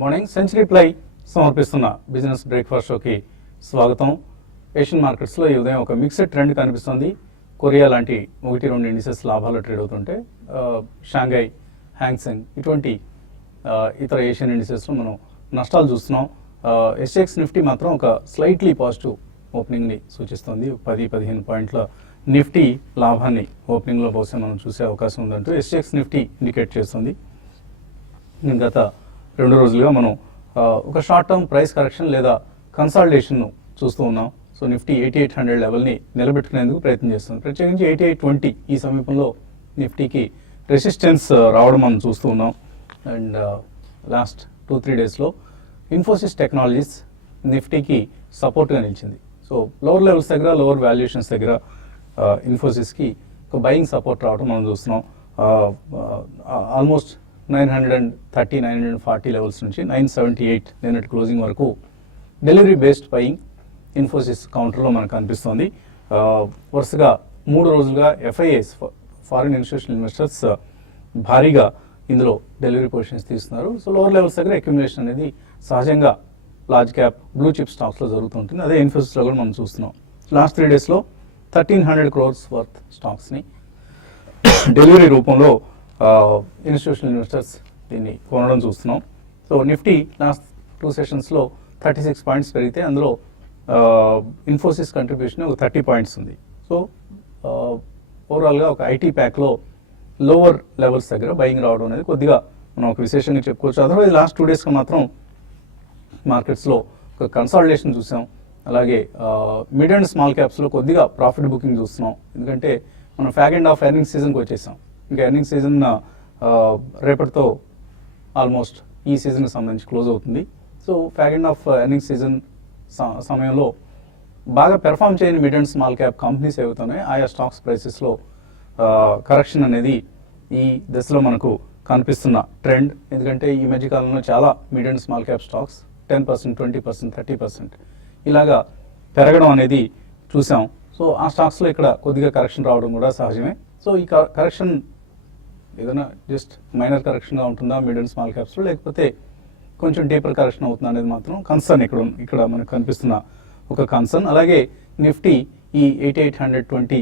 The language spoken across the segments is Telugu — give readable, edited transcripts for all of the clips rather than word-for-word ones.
మార్నింగ్ సెంచరీ ప్లై సమర్పిస్తున్న బిజినెస్ బ్రేక్ఫాస్ట్ షోకి స్వాగతం. ఏషియన్ మార్కెట్స్లో ఈ ఉదయం ఒక మిక్స్డ్ ట్రెండ్ కనిపిస్తుంది. కొరియా లాంటి 1-2 ఇండిసెస్ లాభాలు ట్రేడ్ అవుతుంటే షాంఘై, హ్యాంగ్సెంగ్ ఇటువంటి ఇతర ఏషియన్ ఇండిసెస్లో మనం నష్టాలు చూస్తున్నాం. ఎస్ఎక్స్ నిఫ్టీ మాత్రం ఒక స్లైట్లీ పాజిటివ్ ఓపెనింగ్ని సూచిస్తుంది. 10-15 పాయింట్ల నిఫ్టీ లాభాన్ని ఓపెనింగ్లో బహుశా మనం చూసే అవకాశం ఉందంటూ ఎస్ఎక్స్ నిఫ్టీ ఇండికేట్ చేస్తుంది. గత 2 రోజులుగా మనం ఒక షార్ట్ టర్మ్ ప్రైస్ కరెక్షన్ లేదా కన్సాలిడేషన్ను చూస్తూ ఉన్నాం. సో నిఫ్టీ 8800 లెవెల్ని నిలబెట్టుకునేందుకు ప్రయత్నం చేస్తుంది. ప్రత్యేకించి 8820 ఈ సమీపంలో నిఫ్టీకి రెసిస్టెన్స్ రావడం మనం చూస్తూ ఉన్నాం. అండ్ లాస్ట్ 2-3 డేస్లో ఇన్ఫోసిస్ టెక్నాలజీస్ నిఫ్టీకి సపోర్ట్గా నిలిచింది. సో లోవర్ లెవెల్స్ దగ్గర, లోవర్ వాల్యుయేషన్స్ దగ్గర ఇన్ఫోసిస్కి ఒక బయింగ్ సపోర్ట్ రావడం మనం చూస్తున్నాం. ఆల్మోస్ట్ 930-940 లెవెల్స్ నుంచి 978 నిన్నటి క్లోజింగ్ వరకు డెలివరీ బేస్డ్ బయింగ్ ఇన్ఫోసిస్ కౌంటర్లో మనకు కనిపిస్తోంది. వరుసగా 3 రోజులుగా ఎఫ్ఐఎస్, ఫారిన్ ఇన్స్టిట్యూషనల్ ఇన్వెస్టర్స్ భారీగా ఇందులో డెలివరీ పొజిషన్స్ తీస్తున్నారు. సో లోవర్ లెవెల్స్ దగ్గర అక్యుములేషన్ అనేది సహజంగా లార్జ్ క్యాప్ బ్లూ చిప్ స్టాక్స్లో జరుగుతుంటుంది. అదే ఇన్ఫోసిస్లో కూడా మనం చూస్తున్నాం. లాస్ట్ 3 డేస్లో 1300 crores వర్త్ స్టాక్స్ని డెలివరీ రూపంలో ఇన్స్టిట్యూషనల్ ఇన్వెస్టర్స్ దీన్ని కొనడం చూస్తున్నాం. సో నిఫ్టీ లాస్ట్ 2 సెషన్స్లో 36 పాయింట్స్ పెరిగితే అందులో ఇన్ఫోసిస్ కంట్రిబ్యూషన్ ఒక 30 పాయింట్స్ ఉంది. సో ఓవరాల్గా ఒక ఐటీ ప్యాక్లో లోవర్ లెవెల్స్ దగ్గర బయింగ్ రావడం అనేది కొద్దిగా మనం ఒక విశేషంగా చెప్పుకోవచ్చు. అదర్వైజ్ లాస్ట్ 2 డేస్గా మాత్రం మార్కెట్స్లో ఒక కన్సాలిడేషన్ చూసాం. అలాగే మిడ్ అండ్ స్మాల్ క్యాప్స్లో కొద్దిగా ప్రాఫిట్ బుకింగ్ చూస్తున్నాం. ఎందుకంటే మనం ఫ్యాగ్ అండ్ ఆఫ్ ఎర్నింగ్ సీజన్కి వచ్చేసాం. ఇంకా ఎర్నింగ్ సీజన్ రేపటితో ఆల్మోస్ట్ ఈ సీజన్కి సంబంధించి క్లోజ్ అవుతుంది. So fag and of earning season సమయంలో బాగా పెర్ఫామ్ చేయని mid and small cap companies ఏవైతున్నాయో ఆయా స్టాక్స్ ప్రైసెస్లో కరెక్షన్ అనేది ఈ దశలో మనకు కనిపిస్తున్న ట్రెండ్. ఎందుకంటే ఈ మధ్యకాలంలో చాలా mid and small cap stocks 10%, 20%, 30% ఇలాగా పెరగడం అనేది చూసాం. సో ఆ స్టాక్స్లో ఇక్కడ కొద్దిగా కరెక్షన్ రావడం కూడా సహజమే. సో ఈ కరెక్షన్ ఏదైనా జస్ట్ మైనర్ కరెక్షన్గా ఉంటుందా మిడ్ అండ్ స్మాల్ క్యాప్స్లో, లేకపోతే కొంచెం డీపర్ కరెక్షన్ అవుతుందా అనేది మాత్రం కన్సర్న్ ఇక్కడ మనకు కనిపిస్తున్న ఒక కన్సర్న్. అలాగే నిఫ్టీ ఈ 8820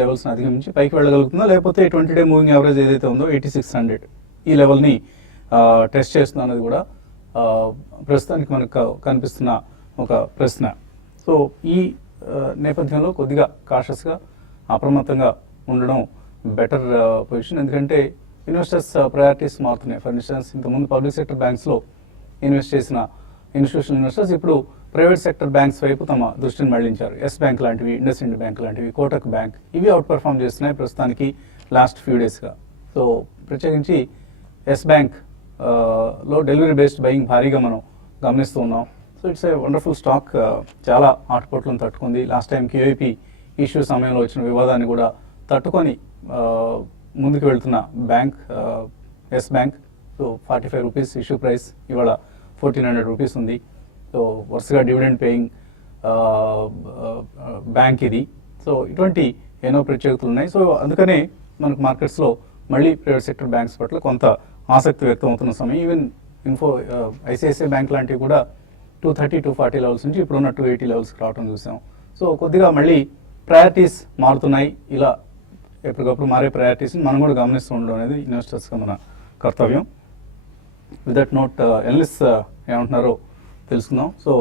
లెవెల్స్ని అధిగమించి పైకి వెళ్ళగలుగుతుందా, లేకపోతే 20-day మూవింగ్ యావరేజ్ ఏదైతే ఉందో 8600 ఈ లెవెల్ని టెస్ట్ చేస్తుందా అనేది కూడా ప్రస్తుతానికి మనకు కనిపిస్తున్న ఒక ప్రశ్న. సో ఈ నేపథ్యంలో కొద్దిగా కాషస్గా అప్రమత్తంగా ఉండడం బెటర్ పొజిషన్. ఎందుకంటే ఇన్వెస్టర్స్ ప్రయారిటీస్ మారుతున్నాయి. ఫర్ ఇన్స్టెన్స్ ఇంతకుముందు పబ్లిక్ సెక్టర్ బ్యాంక్స్లో ఇన్వెస్ట్ చేసిన ఇన్స్టిట్యూషనల్ ఇన్వెస్టర్స్ ఇప్పుడు ప్రైవేట్ సెక్టర్ బ్యాంక్స్ వైపు తమ దృష్టిని మళ్లించారు. ఎస్ బ్యాంక్ లాంటివి, ఇండస్ ఇండ్ బ్యాంక్ లాంటివి, కోటక్ బ్యాంక్ ఇవి అవుట్ పర్ఫామ్ చేస్తున్నాయి ప్రస్తుతానికి లాస్ట్ ఫ్యూ డేస్గా. సో ప్రత్యేకించి ఎస్ బ్యాంక్ లో డెలివరీ బేస్డ్ బయింగ్ భారీగా మనం గమనిస్తూ ఉన్నాం. So it's a wonderful stock. చాలా ఆటుపోట్లను తట్టుకుంది. లాస్ట్ టైం క్యూఐపీ ఇష్యూ సమయంలో వచ్చిన వివాదాన్ని కూడా తట్టుకొని ముందుకు వెళ్తున్న bank Yes Bank. So 45 rupees issue price, ఇవాళ 1400 రూపీస్ ఉంది. సో వరుసగా డివిడెండ్ పేయింగ్ బ్యాంక్ ఇది. సో ఇటువంటి ఎన్నో ప్రత్యేకతలు ఉన్నాయి. సో అందుకనే మనకు మార్కెట్స్లో మళ్ళీ ప్రైవేట్ సెక్టర్ బ్యాంక్స్ పట్ల కొంత ఆసక్తి వ్యక్తం అవుతున్న సమయం. ఈవెన్ ఐసిఐసిఐ బ్యాంక్ లాంటివి కూడా 230-240 లెవెల్స్ నుంచి ఇప్పుడున్న 280 లెవెల్స్కి రావడం చూసాం. సో కొద్దిగా మళ్ళీ ప్రయారిటీస్ మారుతున్నాయి. ఇలా ఎప్పటికప్పుడు మారే ప్రయారిటీస్ని మనం కూడా గమనిస్తూ ఉండడం అనేది ఇన్వెస్టర్స్గా మన కర్తవ్యం. విత్ దట్ నోట్ ఎనలిస్ట్ ఏమంటున్నారో తెలుసుకుందాం. సో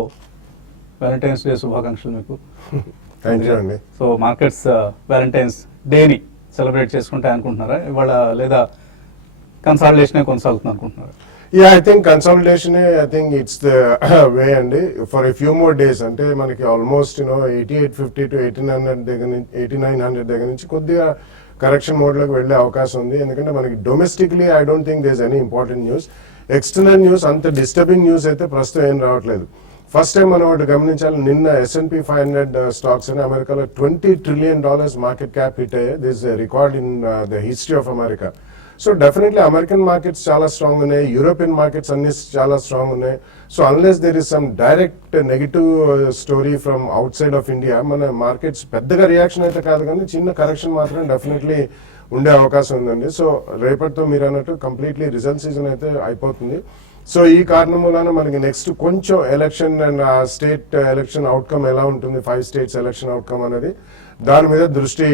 వ్యాలంటైన్స్ డే శుభాకాంక్షలు మీకు. థ్యాంక్ యూ అండి. సో మార్కెట్స్ వ్యాలంటైన్స్ డేని సెలబ్రేట్ చేసుకుంటే అనుకుంటున్నారా ఇవాళ, లేదా కన్సాలిడేషనే కొనసాగుతుంది అనుకుంటున్నారా? Yeah, I think consolidation, I think it's the way అండి. For a few more days అంటే మనకి ఆల్మోస్ట్ 8850 to 8900 దగ్గర నుంచి కొద్దిగా కరెక్షన్ మోడ్లోకి వెళ్ళే అవకాశం ఉంది. ఎందుకంటే మనకి domestically I don't think there is any important news. External news అంత డిస్టర్బింగ్ న్యూస్ అయితే ప్రస్తుతం ఏం రావట్లేదు. ఫస్ట్ టైం మనం ఒకటి గమనించాలి, నిన్న S&P 500 స్టాక్స్ అని అమెరికాలో $20 trillion మార్కెట్ క్యాప్ హిట్ అయ్యాయి. This record in the history of America. So definitely American markets చాలా స్ట్రాంగ్ ఉన్నాయి, యూరోపియన్ మార్కెట్స్ అన్ని చాలా స్ట్రాంగ్ ఉన్నాయి. So unless there is some direct negative story from outside of India, మన మార్కెట్స్ పెద్దగా రియాక్షన్ అయితే కాదు, కానీ చిన్న కరెక్షన్ మాత్రం డెఫినెట్లీ ఉండే అవకాశం ఉందండి. సో రేపటితో మీరు అన్నట్టు కంప్లీట్లీ రిజల్ట్ సీజన్ అయితే అయిపోతుంది. సో ఈ కారణం వలన మనకి నెక్స్ట్ కొంచెం election and state election outcome ఎలా ఉంటుంది, 5 స్టేట్స్ ఎలక్షన్ అవుట్కమ్ అనేది దాని మీద దృష్టి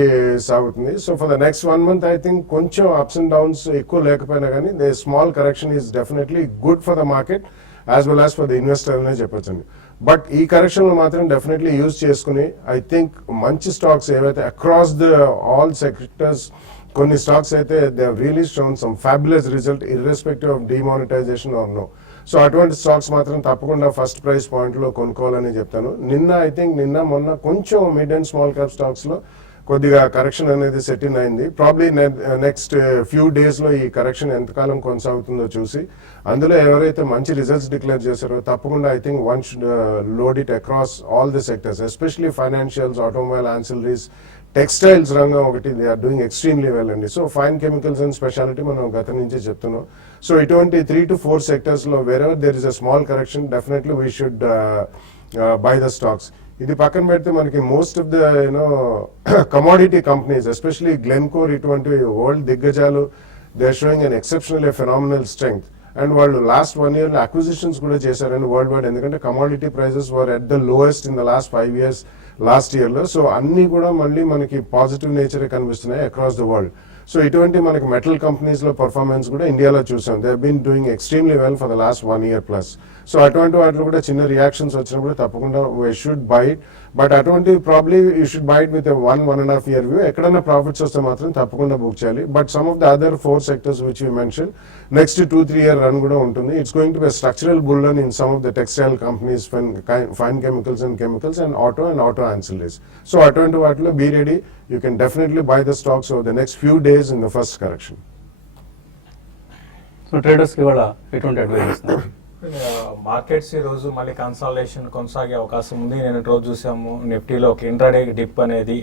సాగుతుంది. So for the next 1 month I think కొంచెం అప్స్ అండ్ డౌన్స్ ఎక్కువ లేకపోయినా కానీ the small correction is definitely good for the market as well as for the investor అనే చెప్పొచ్చండి. బట్ ఈ కరెక్షన్ లో మాత్రం డెఫినెట్లీ యూజ్ చేసుకుని ఐ థింక్ మంచి స్టాక్స్ ఏవైతే అక్రాస్ ద ఆల్ సెక్టర్స్ కొన్ని స్టాక్స్ అయితే they have really shown some fabulous result irrespective of demonetisation or no. So అటువంటి స్టాక్స్ మాత్రం తప్పకుండా ఫస్ట్ ప్రైస్ పాయింట్ లో కొనుక్కోవాలని చెప్తాను. ఐ థింక్ నిన్న మొన్న కొంచెం mid and small cap stocks లో కొద్దిగా కరెక్షన్ అనేది సెట్ ఇన్ అయింది. ప్రాబ్లీ నెక్స్ట్ ఫ్యూ డేస్ లో ఈ కరెక్షన్ ఎంతకాలం కొనసాగుతుందో చూసి అందులో ఎవరైతే మంచి రిజల్ట్స్ డిక్లేర్ చేశారో తప్పకుండా I think one should load it across all the sectors, especially financials, automobile, ancillaries, textiles రంగం ఒకటి they are doing extremely well అండి. So fine chemicals and speciality మనం గత నుంచి చెప్తున్నాం. సో ఇటువంటి 3 to 4 సెక్టర్స్ లో wherever there is a small correction definitely we should buy the stocks. ఇది పక్కన పెడితే మనకి most of the commodity companies especially Glencore ఇటువంటి వరల్డ్ దిగ్గజాలు they are showing an exceptional phenomenal strength. And వాళ్ళు లాస్ట్ 1 year లో అక్విజిషన్స్ కూడా చేశారండి వరల్డ్ వైడ్, ఎందుకంటే commodity prices were at the lowest in the last 5 years last year లో. సో అన్ని కూడా మళ్ళీ మనకి పాజిటివ్ నేచరే కనిపిస్తున్నాయి అక్రాస్ ద వరల్డ్. సో ఇటువంటి మనకి మెటల్ కంపెనీస్ లో పర్ఫార్మెన్స్ కూడా ఇండియాలో చూసాం. They been doing extremely well for the last 1 year plus. So అటువంటి వాటిలో కూడా చిన్న రియాక్షన్స్ వచ్చినప్పుడు తప్పకుండా we should buy it. But అటువంటి probably you should buy it with 1.5 year view. ఎక్కడైనా ప్రాఫిట్స్ వస్తే మాత్రం తప్పకుండా బుక్ చేయాలి. But some of the other 4 sectors which you mention next 2-3 year run కూడా ఉంటుంది. It's going to be structural bull run in some of the textile companies, fine chemicals and auto ancillaries. So అటువంటి వాటిలో be ready. You can definitely buy the stocks over the next few days in the first correction. సో ట్రేడర్స్కి ఇవాళ ఎటువంటి అడ్వైస్ ఇస్తున్నారు? మార్కెట్స్ ఈ రోజు మళ్ళీ కన్సాలిడేషన్ కొనసాగే అవకాశం ఉంది. నేను రోజు చూసాము నిఫ్టీలో ఒక ఇంట్రాడే డిప్ అనేది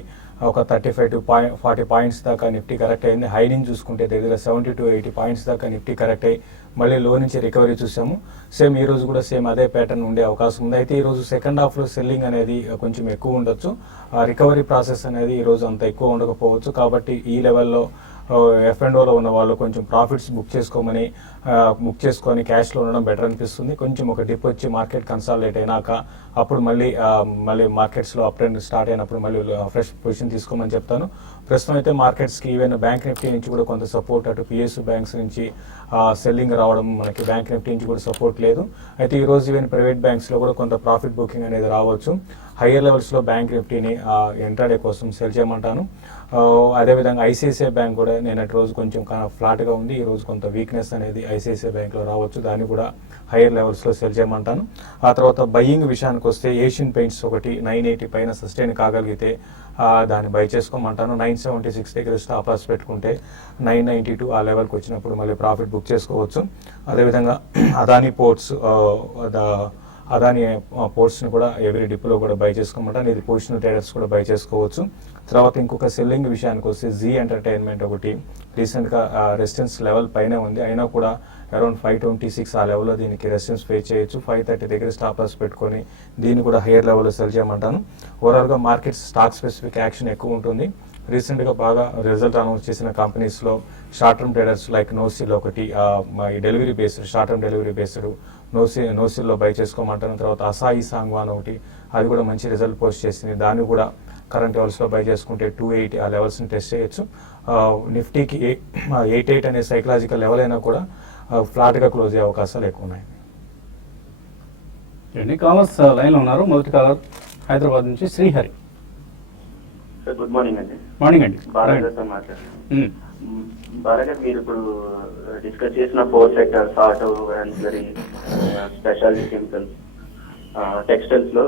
ఒక 35 to 40 పాయింట్స్ దాకా నిఫ్టీ కరెక్ట్ అయింది. హై నుంచి చూసుకుంటే దగ్గర 70 to 80 పాయింట్స్ దాకా నిఫ్టీ కరెక్ట్ అయ్యి మళ్ళీ లో నుంచి రికవరీ చూసాము. సేమ్ ఈ రోజు కూడా సేమ్ అదే ప్యాటర్న్ ఉండే అవకాశం ఉంది. అయితే ఈ రోజు సెకండ్ హాఫ్ లో సెల్లింగ్ అనేది కొంచెం ఎక్కువ ఉండొచ్చు. రికవరీ ప్రాసెస్ అనేది ఈ రోజు అంత ఎక్కువ ఉండకపోవచ్చు. కాబట్టి ఈ లెవెల్లో F&Oలో ఉన్న వాళ్ళు కొంచెం ప్రాఫిట్స్ బుక్ చేసుకొని క్యాష్లో ఉండడం బెటర్ అనిపిస్తుంది. కొంచెం ఒక డిప్ వచ్చి మార్కెట్ కన్సాలిడేట్ అయినాక అప్పుడు మళ్ళీ మార్కెట్స్లో అప్ ట్రెండ్ స్టార్ట్ అయినప్పుడు మళ్ళీ ఫ్రెష్ పొజిషన్ తీసుకోమని చెప్తాను. ప్రస్తుతం అయితే మార్కెట్స్కి ఈవెన్ బ్యాంక్ నిఫ్టీ నుంచి కూడా కొంత సపోర్ట్, అటు PSU బ్యాంక్స్ నుంచి సెల్లింగ్ రావడం, మనకి బ్యాంక్ నిఫ్టీ నుంచి కూడా సపోర్ట్ లేదు. అయితే ఈ రోజు ఈవెన్ ప్రైవేట్ బ్యాంక్స్లో కూడా కొంత ప్రాఫిట్ బుకింగ్ అనేది రావచ్చు. హయ్యర్ లెవెల్స్లో బ్యాంక్ నిఫ్టీని ఇంట్రాడే కోసం సెల్ చేయమంటాను. అదేవిధంగా ఐసిఐసిఐ బ్యాంక్ కూడా నిన్నటి రోజు కొంచెం ఫ్లాట్గా ఉంది. ఈ రోజు కొంత వీక్నెస్ అనేది ఐసిఐసిఐ బ్యాంక్లో రావచ్చు. దాన్ని కూడా హయ్యర్ లెవెల్స్లో సెల్ చేయమంటాను. ఆ తర్వాత బయ్యింగ్ విషయానికి వస్తే ఏషియన్ పెయింట్స్ ఒకటి 980 పైన సస్టైన్ కాగలిగితే దాన్ని బై చేసుకోమంటాను. 976 దగ్గర స్టాప్ లాస్ పెట్టుకుంటే 992 ఆ లెవెల్కి వచ్చినప్పుడు మళ్ళీ ప్రాఫిట్ బుక్ చేసుకోవచ్చు. అదేవిధంగా అదానీ పోర్ట్స్ని కూడా ఎవ్రీ డిప్లో కూడా బై చేసుకోమంటాను. ఇది పొజిషనల్ ట్రేడర్స్ కూడా బై చేసుకోవచ్చు. తర్వాత ఇంకొక సెల్లింగ్ విషయానికి వస్తే జీ ఎంటర్టైన్మెంట్ ఒకటి రీసెంట్గా రెసిస్టెన్స్ లెవెల్ పైన ఉంది. అయినా కూడా అరౌండ్ 526 ఆ లెవెల్లో దీనికి రెసిస్టెన్స్ ఫేస్ చేయొచ్చు. 530 దగ్గర స్టాప్ లాస్ పెట్టుకొని దీన్ని కూడా హైయర్ లెవెల్లో సెల్ చేయమంటాను. ఓవరాల్గా మార్కెట్స్ స్టాక్ స్పెసిఫిక్ యాక్షన్ ఎక్కువ ఉంటుంది. రీసెంట్గా బాగా రిజల్ట్ అనౌన్స్ చేసిన కంపెనీస్లో short term traders like NOCIL ఒకటి, delivery based short term delivery based నోసిల్లో బై చేసుకోమంటాను. తర్వాత అసాయి సాంగ్వాన్ ఒకటి, అది కూడా మంచి రిజల్ట్ పోస్ట్ చేసింది. దాన్ని కూడా కరెంట్ లెవెల్స్లో బై చేసుకుంటే 280 ఆ లెవెల్స్ని టెస్ట్ చేయొచ్చు. నిఫ్టీకి 88 అనే సైకలాజికల్ లెవెల్ అయినా కూడా ఫ్లాట్గా క్లోజ్ అయ్యే అవకాశాలు ఎక్కువ ఉన్నాయి. ఎన్ని కాలర్స్ లైన్లో ఉన్నారు? మొదటి కాలర్ హైదరాబాద్ నుంచి శ్రీహరి. సార్ గుడ్ మార్నింగ్ అండి. మార్నింగ్ అండి. బాలాజీతో మాట్లాడుతున్నాను. బాలాజీ, మీరు ఇప్పుడు డిస్కస్ చేసిన 4 sectors auto, ancillary, speciality chemicals, textiles లో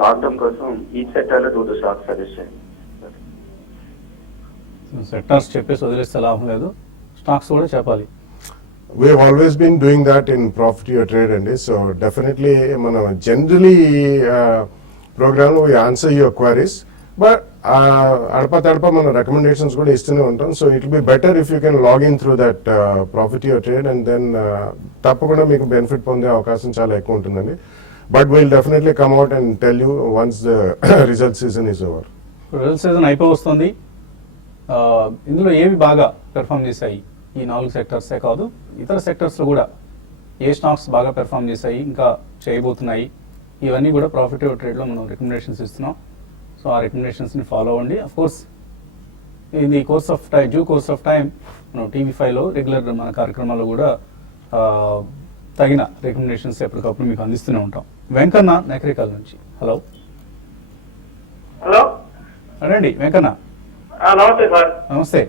లాంగ్ టర్మ్ కోసం ఈ సెక్టర్ లో 2 stocks సజెస్ట్ చేయండి. సెక్టార్స్ చెప్పేసి వదిలేస్తే లాభం లేదు, స్టాక్స్ కూడా చెప్పాలి. We have always been doing that in Profit Your Trade అండి. So definitely మనం generally programme we answer your queries, but అడప మన recommendations కూడా ఇస్తూనే ఉంటాం. So it will be better if you can log in through that Profit Your Trade and then తప్పకుండా మీకు బెనిఫిట్ పొందే అవకాశం చాలా ఎక్కువ ఉంటుందండి. But we'll definitely come out and tell you once the result season is over. Result season అయిపోతుంది. ఇందులో ఏవి బాగా పెర్ఫామ్ చేశాయి? ఈ 4 సెక్టర్సే కాదు, ఇతర సెక్టర్స్లో కూడా ఏ స్టాక్స్ బాగా పెర్ఫామ్ చేశాయి, ఇంకా చేయబోతున్నాయి, ఇవన్నీ కూడా ప్రాఫిట్ ట్రేడ్లో మనం రికమెండేషన్స్ ఇస్తున్నాం. సో ఆ రికమెండేషన్స్ని ఫాలో అవ్వండి. Of course in the course of time మనం TV5లో రెగ్యులర్ మన కార్యక్రమాల్లో కూడా తగిన రికమెండేషన్స్ ఎప్పటికప్పుడు మీకు అందిస్తూనే ఉంటాం. వెంకన్న నకరికల్ నుంచి. హలో హలో అడండి వెంకన్న. నమస్తే సార్. నమస్తే.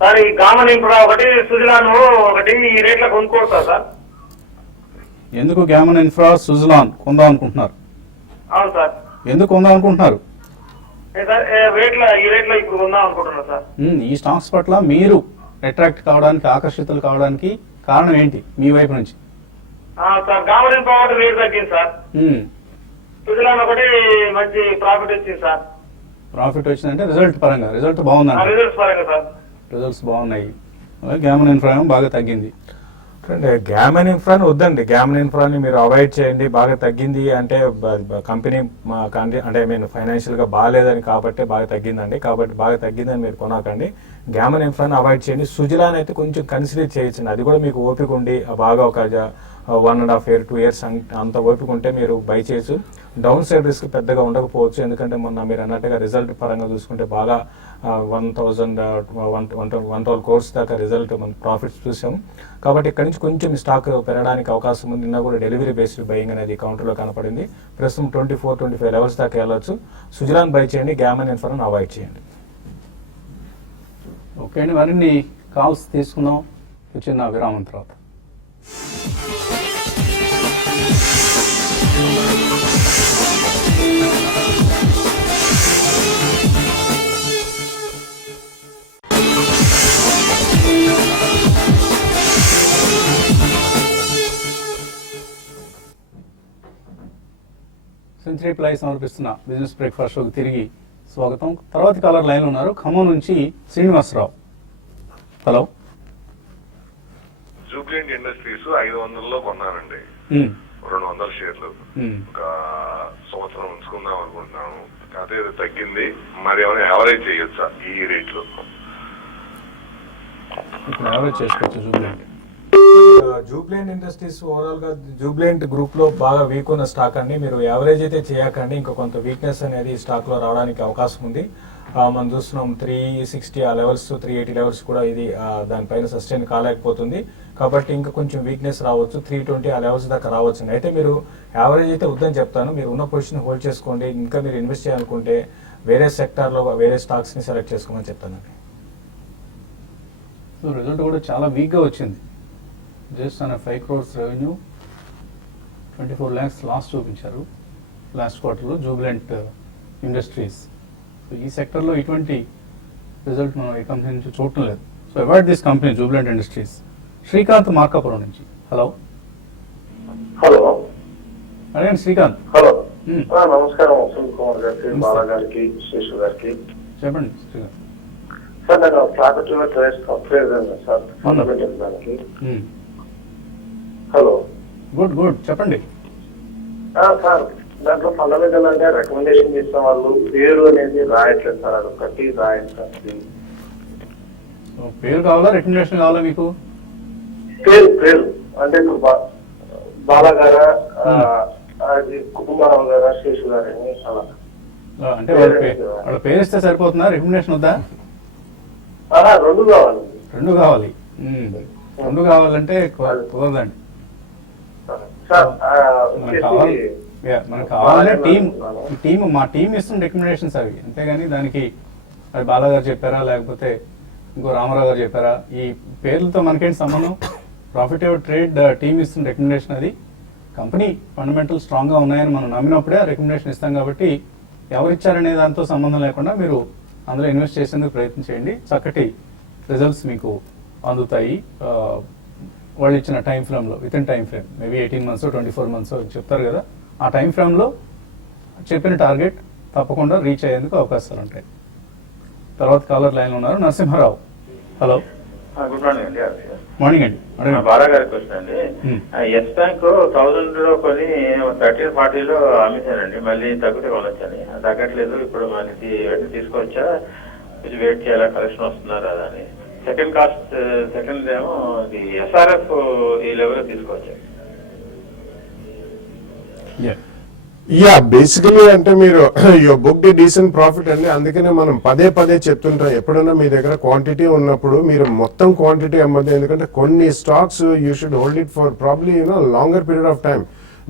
సార్ ఈ గామన్ ఇన్ఫ్రా ఒకటి, సుజలాను ఒకటి, ఈ రేట్లో కొనుక్కోవచ్చా సార్? ఎందుకు గ్యామన్ ఇన్ఫ్రా, సుజలాన్ కొందాం అనుకుంటున్నారు? అవును సార్. ఎందుకు కొందాం అనుకుంటున్నారు? సార్ ఈ రేట్లో ఇప్పుడు కొందాం అనుకుంటున్నా సార్. ఈ స్టాక్స్ పట్ల మీరు అట్రాక్ట్ కావడానికి, ఆకర్షితులు కావడానికి కారణం ఏంటి మీ వైపు నుంచి? సార్ గామన్ ఇన్ఫ్రా ఒకటి రేట్ తగ్గింది సార్. సుజలాన్ ఒకటి మంచి ప్రాఫిట్ వచ్చింది సార్. ప్రాఫిట్ వచ్చిందంటే రిజల్ట్ పరంగా, రిజల్ట్ బాగుందండి. రిజల్ట్స్ పరంగా సార్ రిజల్ట్స్ బాగున్నాయి. గ్యామన్ ఇన్ఫ్రా ఏమో బాగా తగ్గింది. గ్యామన్ ఇన్ఫ్రాని వద్దండి. గ్యామన్ ఇన్ఫ్రాని మీరు అవాయిడ్ చేయండి. బాగా తగ్గింది అంటే కంపెనీ అంటే మీన్ ఫైనాన్షియల్గా బాగాలేదని కాబట్టి బాగా తగ్గిందండి. కాబట్టి బాగా తగ్గిందని మీరు కొనకండి. గ్యామన్ ఇన్ఫ్రాని అవాయిడ్ చేయండి. సుజలాన్ అయితే కొంచెం కన్సిడర్ చేయొచ్చండి. అది కూడా మీకు ఓపిక ఉండి బాగా ఒక 1.5 year 2 years అంత ఓపిక ఉంటే మీరు బై చేయొచ్చు. డౌన్ సైడ్ రిస్క్ పెద్దగా ఉండకపోవచ్చు. ఎందుకంటే మొన్న మీరు అన్నట్టుగా రిజల్ట్ పరంగా చూసుకుంటే బాగా 1,000 crores దాకా రిజల్ట్ మనం ప్రాఫిట్స్ చూసాం. కాబట్టి ఇక్కడ నుంచి కొంచెం స్టాక్ పెరగడానికి అవకాశం ఉంది. నిన్న కూడా డెలివరీ బేస్డ్ బయింగ్ అనేది కౌంటర్లో కనపడింది. ప్రస్తుతం 24-25 levels దాకా వెళ్ళొచ్చు. సుజలాన్ బై చేయండి. గ్యామన్ ఇన్ఫ్రాను అవాయిడ్ చేయండి. ఓకే అండి, మరిన్ని కాల్స్ తీసుకుందాం చిన్న విరామం తర్వాత. సెంచరీ ప్లై సమర్పిస్తున్న బిజినెస్ బ్రేక్ఫాస్ట్ షోకి తిరిగి స్వాగతం. తర్వాత కాలర్ లైన్ ఉన్నారు, ఖమ్మం నుంచి శ్రీనివాసరావు. హలో. జూబ్లెంట్ ఇండస్ట్రీస్ 500లో కొన్నానండి, 200 షేర్లు. ఒక సంవత్సరం ఉంచుకుందాం అనుకుంటున్నాను. అదే తగ్గింది, మరి ఏమైనా యావరేజ్ చేయొచ్చా ఈ రేట్లో? యావరేజ్ చేసుకోవచ్చు జూబ్లెంట్. జూబ్లెంట్ ఇండస్ట్రీస్ ఓవరాల్ గా జూబ్లెంట్ గ్రూప్ లో బాగా వీక్ ఉన్న స్టాక్ అండి. మీరు యావరేజ్ అయితే చేయకండి. ఇంకా కొంత వీక్నెస్ అనేది స్టాక్ లో రావడానికి అవకాశం ఉంది. మనం చూస్తున్నాం 360 ఆ లెవెల్స్, 380 లెవెల్స్ కూడా ఇది దానిపైన సస్టైన్ కాలేకపోతుంది. కాబట్టి ఇంకా కొంచెం వీక్నెస్ రావచ్చు. 320 ఆ లెవెల్స్ దాకా రావచ్చు. అయితే మీరు యావరేజ్ అయితే వద్దని చెప్తాను. మీరు ఉన్న పొజిషన్ హోల్డ్ చేసుకోండి. ఇంకా మీరు ఇన్వెస్ట్ చేయాలనుకుంటే వేరే సెక్టార్లో వేరే స్టాక్స్ ని సెలెక్ట్ చేసుకోమని చెప్తానండి. సో రిజల్ట్ కూడా చాలా వీక్గా వచ్చింది. జస్ట్ అన్న 5 crores రెవెన్యూ, 24 lakhs లాస్ చూపించారు లాస్ట్ క్వార్టర్లో జూబ్లెంట్ ఇండస్ట్రీస్. సో ఈ సెక్టర్లో ఇటువంటి రిజల్ట్ మనం ఈ కంపెనీ నుంచి చూడటం లేదు. So avoid this company Jubilant industries. Srikanth Markapuram నుంచి. హలో. హలో అడగండి శ్రీకాంత్. హలో నమస్కారం అశోక్ కుమార్ గారికి, బాలా గారికి, శేషు గారికి. చెప్పండి శ్రీకాంత్. సార్ నేను ప్రాపర్టీలో ట్రేడ్ సార్ ఫండమెంటల్ దానికి. హలో. గుడ్ చెప్పండి. సార్ దాంట్లో ఫండమెంటల్ అంటే రికమెండేషన్ చేసిన వాళ్ళు పేరు అనేది రాయట్లేదు సార్, అది ఒకటి రాయండి సార్. పేరు కావాలా, రికమెండేషన్ కావాలా మీకు? పేరు అంటే ఇప్పుడు బాలా గారా, అది కుటుంబరావు గారా, శేషు గారని అలా. అంటే వాళ్ళ పేరు ఇస్తే సరిపోతుందా, రికమెండేషన్ వద్దా? రెండు కావాలి. రెండు కావాలి. రెండు కావాలంటే కుదరదండి. మనకు కావాలంటే టీమ్ మా టీం ఇస్తున్న రికమెండేషన్స్ అవి, అంతేగాని దానికి అది బాలాగారు చెప్పారా లేకపోతే ఇంకో రామారావు గారు చెప్పారా, ఈ పేర్లతో మనకేంటి సంబంధం? ప్రాఫిట్ ట్రేడ్ టీమ్ ఇస్తున్న రికమెండేషన్. అది కంపెనీ ఫండమెంటల్ స్ట్రాంగ్గా ఉన్నాయని మనం నమ్మినప్పుడే ఆ రికమెండేషన్ ఇస్తాం. కాబట్టి ఎవరిచ్చారనే దాంతో సంబంధం లేకుండా మీరు అందులో ఇన్వెస్ట్ చేసేందుకు ప్రయత్నం చేయండి. చక్కటి రిజల్ట్స్ మీకు అందుతాయి. వాళ్ళు ఇచ్చిన టైం ఫ్రేమ్లో, with in time frame, maybe 18 months 24 months చెప్తారు కదా, ఆ టైం ఫ్రేమ్లో చెప్పిన టార్గెట్ తప్పకుండా రీచ్ అయ్యేందుకు అవకాశాలు ఉంటాయి. తర్వాత కాలర్ లైన్ ఉన్నారు, నరసింహారావు. హలో. గుడ్ మార్నింగ్ అండి. మార్నింగ్ అండి. బాలా గారికి వస్తుందండి. ఎస్ బ్యాంక్ 1000 లో కొని 1340లో అమ్మేశానండి. మళ్ళీ తగ్గితే కొనొచ్చని, తగ్గట్లేదు. ఇప్పుడు మనకి తీసుకోవచ్చా, కొంచెం వెయిట్ చేయాలా, కలెక్షన్ వస్తుందా రాదా అని? సెకండ్ ఏమో ఇది ఎస్ఆర్ఎఫ్ ఈ లెవెల్ తీసుకోవచ్చు. యా బేసికలీ అంటే మీరు your book the decent profit అండి. అందుకనే మనం పదే పదే చెప్తుంటాం, ఎప్పుడైనా మీ దగ్గర క్వాంటిటీ ఉన్నప్పుడు మీరు మొత్తం క్వాంటిటీ అమ్మద్దు. ఎందుకంటే కొన్ని stocks you should hold it for probably longer period of time,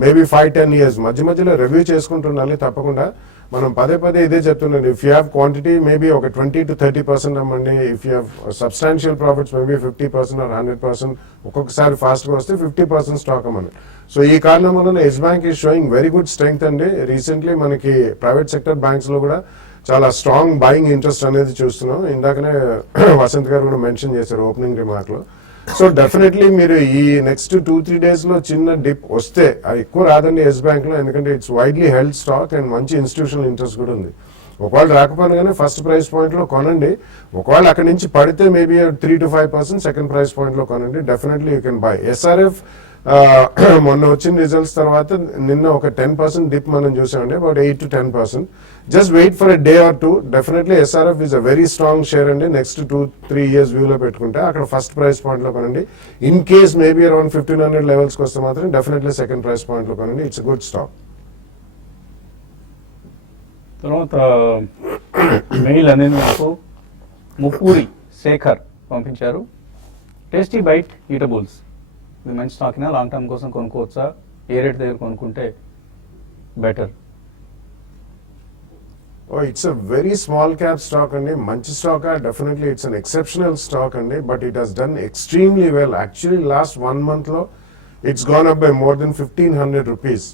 maybe 5-10 years. మధ్యలో రివ్యూ చేసుకుంటుండాలి తప్పకుండా. మనం పదే ఇదే చెప్తున్నాం, if you have quantity maybe ఒక 20 to 30% అమ్మండి. If you have substantial profits maybe 50% or 100%, ఒక్కొక్కసారి ఫాస్ట్గా వస్తే 50% స్టాక్ అమ్మండి. సో ఈ కారణం వలన Yes Bank is showing very good strength అండి. రీసెంట్లీ మనకి ప్రైవేట్ సెక్టర్ బ్యాంక్స్ లో కూడా చాలా స్ట్రాంగ్ బయింగ్ ఇంట్రెస్ట్ అనేది చూస్తున్నాం. ఇందాకనే వసంత్ గారు కూడా మెన్షన్ చేశారు ఓపెనింగ్ రిమార్క్ లో. సో డెఫినెట్లీ మీరు ఈ నెక్స్ట్ 2-3 days లో చిన్న డిప్ వస్తే, అది ఎక్కువ రాదండి ఎస్ బ్యాంక్ లో, ఎందుకంటే it's widely held stock and మంచి ఇన్స్టిట్యూషనల్ ఇంట్రెస్ట్ కూడా ఉంది. ఒకవేళ రాకపోయినా కానీ ఫస్ట్ ప్రైస్ పాయింట్ లో కొనండి. ఒకవేళ అక్కడి నుంచి పడితే maybe 3 to 5% second price point లో కొనండి. Definitely you can buy. SRF మొన్న వచ్చిన రిజల్ట్స్ తర్వాత నిన్న ఒక 10% డిప్ మనం చూసామండి, about 8 to 10%. Just wait for a day or two. Definitely SRF is a very strong share అండి. నెక్స్ట్ 2-3 years వ్యూలో పెట్టుకుంటే అక్కడ ఫస్ట్ ప్రైస్ పాయింట్ లో కొనండి. ఇన్ కేస్ మేబీ అరౌండ్ 1500 లెవెల్స్కి వస్తే మాత్రం డెఫినెట్లీ సెకండ్ ప్రైస్ పాయింట్ లో కొనండి. It's good stock. తర్వాత మెయిల్ అనేది నాకు ముప్పూరి శేఖర్ పంపించారు. టేస్టీ బైట్ ఈటబుల్స్ ఇది మంచి స్టాక్నా, లాంగ్ టర్మ్ కోసం కొనుక్కోవచ్చా, ఏ రేట్ దగ్గర కొనుక్కుంటే better? It's a very small cap stock అండి. మంచి stock, definitely it's an exceptional stock అండి. But it has done extremely well. Actually last 1 month లో it's gone up by more than 1,500 rupees.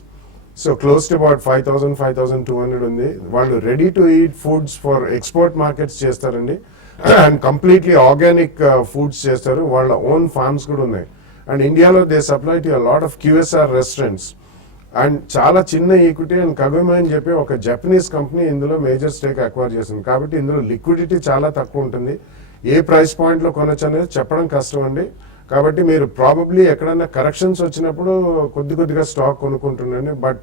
So close to about 5,000-5,200 ఉంది. వాళ్ళు ready to eat foods for export markets చేస్తారండి, అండ్ కంప్లీట్లీ ఆర్గానిక్ ఫుడ్స్ చేస్తారు. వాళ్ళ ఓన్ ఫార్మ్స్ కూడా ఉన్నాయి. అండ్ ఇండియాలో they supply to a lot of QSR restaurants. And చాలా చిన్న ఈక్విటీ అండ్ కగోమా అని చెప్పి ఒక జపనీస్ కంపెనీ ఇందులో మేజర్ స్టేక్ అక్వైర్ చేసింది. కాబట్టి ఇందులో లిక్విడిటీ చాలా తక్కువ ఉంటుంది. ఏ ప్రైస్ పాయింట్ లో కొనొచ్చు అనేది చెప్పడం కష్టం అండి. కాబట్టి మీరు ప్రాబబ్లీ ఎక్కడైనా కరెక్షన్స్ వచ్చినప్పుడు కొద్దిగా స్టాక్ కొనుక్కుంటుండండి. బట్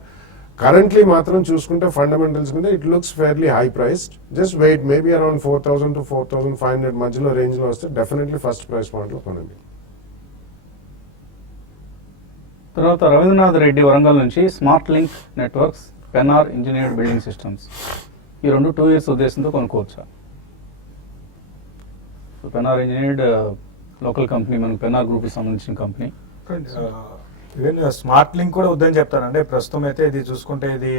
కరెంట్లీ మాత్రం చూసుకుంటే ఫండమెంటల్స్ మీద it looks fairly high priced. Just wait, maybe around 4,000 to 4,500 మధ్యలో రేంజ్ లో వస్తే డెఫినెట్లీ ఫస్ట్ ప్రైస్ పాయింట్ లో కొనండి. తర్వాత రవీంద్రనాథ్ రెడ్డి వరంగల్ నుంచి smart link networks, Pennar engineered building systems, ఈ 2 years ఉద్దేశంతో కొనుక్కోవచ్చా? So Pennar engineered local company, మనకు పెనార్ గ్రూప్కి సంబంధించిన కంపెనీ. ఈవెన్ స్మార్ట్ లింక్ కూడా వద్దని చెప్తానండి. ప్రస్తుతం అయితే ఇది చూసుకుంటే ఇది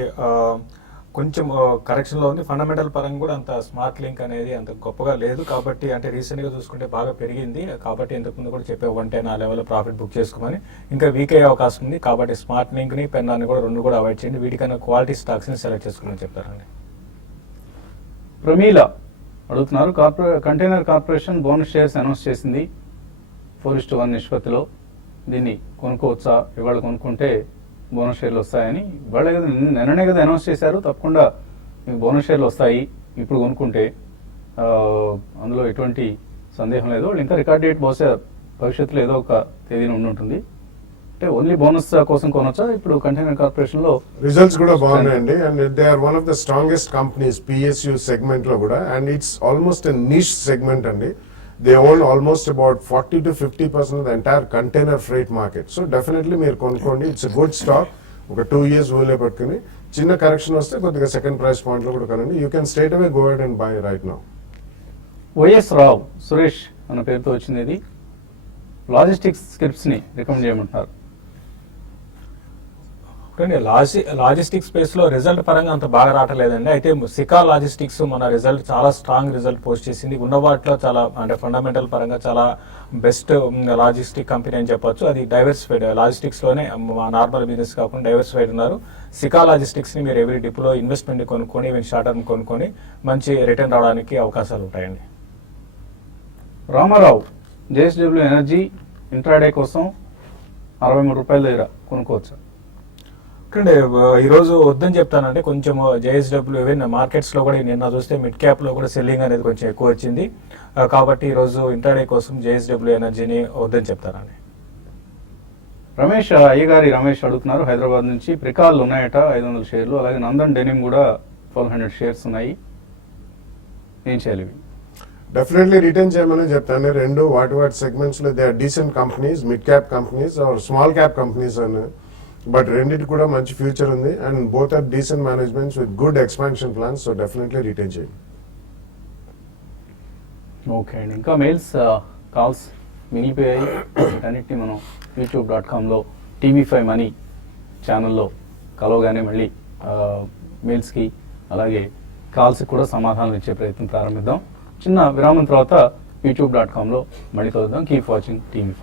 కొంచెం కరెక్షన్ లో ఉంది. ఫండమెంటల్ పరంగా కూడా అంత స్మార్ట్ లింక్ అనేది అంత గొప్పగా లేదు. కాబట్టి అంటే రీసెంట్ గా చూసుకుంటే బాగా పెరిగింది. కాబట్టి ఇంతకుముందు కూడా చెప్పే 110 ఆ లెవెల్ ప్రాఫిట్ బుక్ చేసుకోమని. ఇంకా వీక్ అయ్యే అవకాశం ఉంది. కాబట్టి స్మార్ట్ లింక్ ని పెన్నాన్ని కూడా 2 కూడా అవాయిడ్ చేయండి. వీటికన్నా క్వాలిటీ స్టాక్స్ ని సెలెక్ట్ చేసుకోమని చెప్తారండి. ప్రమీల అడుగుతున్నారు, container corporation bonus shares announce చేసింది 4:1 నిష్పత్తిలో. దీన్ని కొనుక్కోవచ్చా? ఇవాళ కొనుక్కుంటే బోనస్ షేర్లు వస్తాయని ఇవాళ కదా, నిన్ననే కదా అనౌన్స్ చేశారు. తప్పకుండా మీకు బోనస్ షేర్లు వస్తాయి ఇప్పుడు కొనుక్కుంటే, అందులో ఎటువంటి సందేహం లేదు. వాళ్ళు ఇంకా రికార్డ్ డేట్ బహుశా భవిష్యత్తులో ఏదో ఒక తేదీన ఉంటుంది. అంటే ఓన్లీ బోనస్ కోసం కొనొచ్చా? ఇప్పుడు కంటైనర్ కార్పొరేషన్ లో రిజల్ట్స్ కూడా బాగున్నాయండి. And they are one of the strongest companies PSU segment లో కూడా. And it's almost a niche segment అండి. They own almost about 40 to 50% of the entire container freight market. So definitely మీరు కొనుక్కోండి. It's a good stock. ఒక 2 years ఊళ్ళో పెట్టుకుని చిన్న కరెక్షన్ వస్తే కొద్దిగా సెకండ్ ప్రైస్ పాయింట్ లో కూడా కొనండి. You can straight away go ahead and buy right now. Y S Rao Suresh అన్న పేరుతో వచ్చింది ఇది. లాజిస్టిక్స్ స్క్రిప్ట్స్ ని రికమెండ్ చేయమంటున్నారు. లాజిస్టిక్స్ స్పేస్ లో రిజల్ట్ పరంగా అంత బాగా రావట్లేదండి. అయితే సికా లాజిస్టిక్స్ మన రిజల్ట్ చాలా స్ట్రాంగ్ రిజల్ట్ పోస్ట్ చేసింది. ఉన్న వాటిలో చాలా అంటే ఫండమెంటల్ పరంగా చాలా బెస్ట్ లాజిస్టిక్ కంపెనీ అని చెప్పొచ్చు. అది డైవర్సిఫైడ్ లాజిస్టిక్స్ లోనే నార్మల్ బిజినెస్ కాకుండా డైవర్సిఫైడ్ ఉన్నారు. సికా లాజిస్టిక్స్ ని మీరు ఎవ్రీ డిప్లో ఇన్వెస్ట్మెంట్ కొనుక్కొని ఈవెన్ షార్ట్ టర్మ్ కొనుక్కొని మంచి రిటర్న్ రావడానికి అవకాశాలు ఉంటాయండి. రామారావు JSW ఎనర్జీ ఇంట్రాడే కోసం ₹63 దగ్గర కొనుక్కోవచ్చు. ఈరోజు వద్దని చెప్తానంటే కొంచెం JSW ఈవెన్ మార్కెట్స్ లో కూడా నిన్న చూస్తే మిడ్ క్యాప్ లో కూడా సెల్లింగ్ అనేది కొంచెం ఎక్కువ వచ్చింది. కాబట్టి ఈరోజు ఇంట్రాడే కోసం JSW ఎనర్జీని వద్దని చెప్తానండి. రమేష్ అయ్యగారి రమేష్ అడుగుతున్నారు హైదరాబాద్ నుంచి. ప్రికాల్ ఉన్నాయట 500 షేర్లు, అలాగే నందన్ డెనిమ్ కూడా 1200 షేర్స్ ఉన్నాయి. ఏం చేయాలి? డెఫినెట్లీ రిటైన్ చేయమని చెప్తాను. రెండు వాటి సెగ్మెంట్స్ లో they are decent companies, mid cap companies or small cap companies అని, బట్ రెండింటి కూడా మంచి ఫ్యూచర్ ఉంది and both are decent managements with good expansion plans. So definitely retain చేయండి. ఓకే అండి, ఇంకా మెయిల్స్ కాల్స్ మిగిలిపోయాయి. వీటన్నిటిని మనం youtube.com-లో TV5 మనీ ఛానల్లో కలవగానే మళ్ళీ మెయిల్స్కి అలాగే కాల్స్కి కూడా సమాధానం ఇచ్చే ప్రయత్నం ప్రారంభిద్దాం. చిన్న విరామం తర్వాత youtube.com-లో మళ్ళీ కలుద్దాం. Keep watching TV5.